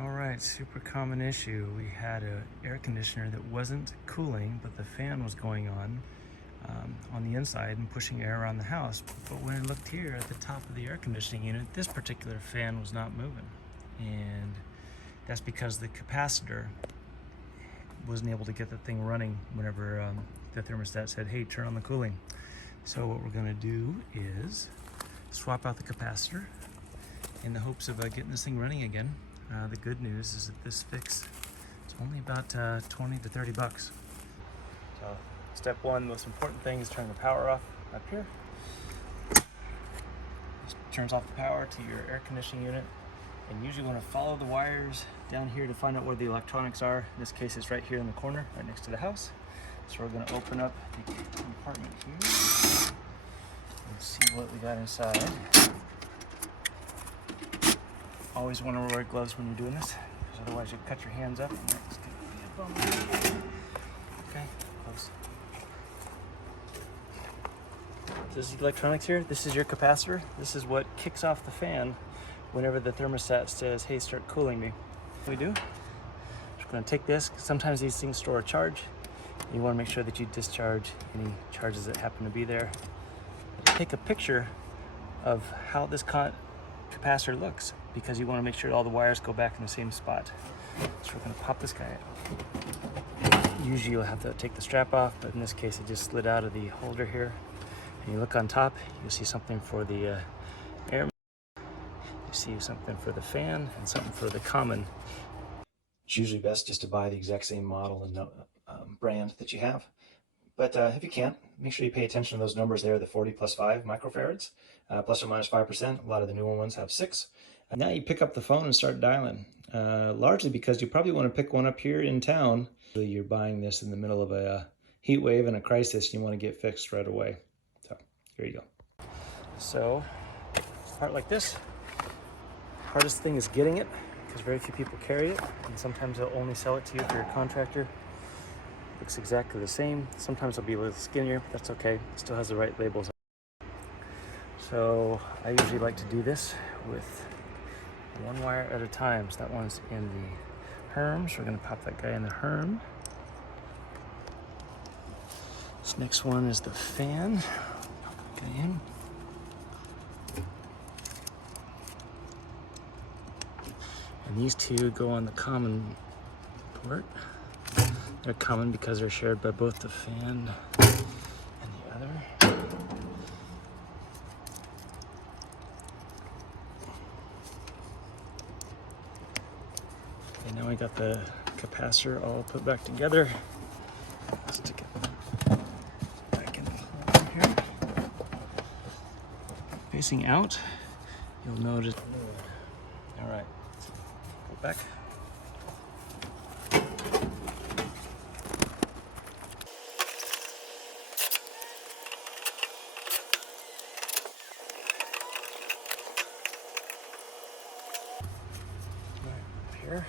All right, super common issue. We had an air conditioner that wasn't cooling, but the fan was going on the inside and pushing air around the house. But when I looked here at the top of the air conditioning unit, this particular fan was not moving. And that's because the capacitor wasn't able to get the thing running whenever the thermostat said, hey, turn on the cooling. So what we're gonna do is swap out the capacitor in the hopes of getting this thing running again. The good news is that this fix is only about 20 to 30 bucks. So step one, the most important thing is turn the power off up here. This turns off the power to your air conditioning unit. And usually want to follow the wires down here to find out where the electronics are. In this case, it's right here in the corner, right next to the house. So we're going to open up the compartment here and see what we got inside. Always want to wear gloves when you're doing this, because otherwise you cut your hands up. And that's going to be a bummer. Okay, close. This is the electronics here. This is your capacitor. This is what kicks off the fan whenever the thermostat says, hey, start cooling me. What we do, we're going to take this. Sometimes these things store a charge. You want to make sure that you discharge any charges that happen to be there. Take a picture of how this capacitor looks, because you want to make sure all the wires go back in the same spot. So we're going to pop this guy out. Usually you'll have to take the strap off, but in this case it just slid out of the holder here. And you look on top, you'll see something for the air. You see something for the fan and something for the common. It's usually best just to buy the exact same model and brand that you have. But if you can't, make sure you pay attention to those numbers there, the 40 plus 5 microfarads, plus or minus 5%. A lot of the newer ones have 6. And now you pick up the phone and start dialing, largely because you probably want to pick one up here in town. You're buying this in the middle of a heat wave and a crisis, and you want to get fixed right away. So here you go. So part like this, hardest thing is getting it, because very few people carry it, and sometimes they'll only sell it to you if you're a contractor. Looks exactly the same. Sometimes it'll be a little skinnier, but that's okay. It still has the right labels. So I usually like to do this with one wire at a time. So that one's in the HERM, so we're going to pop that guy in the HERM. This next one is the fan. Pop that guy in. And these two go on the common port. They're common because they're shared by both the fan and the other. Okay, now we got the capacitor all put back together. Let's stick it back in the hole here. Facing out, you'll notice. All right, go back. Here.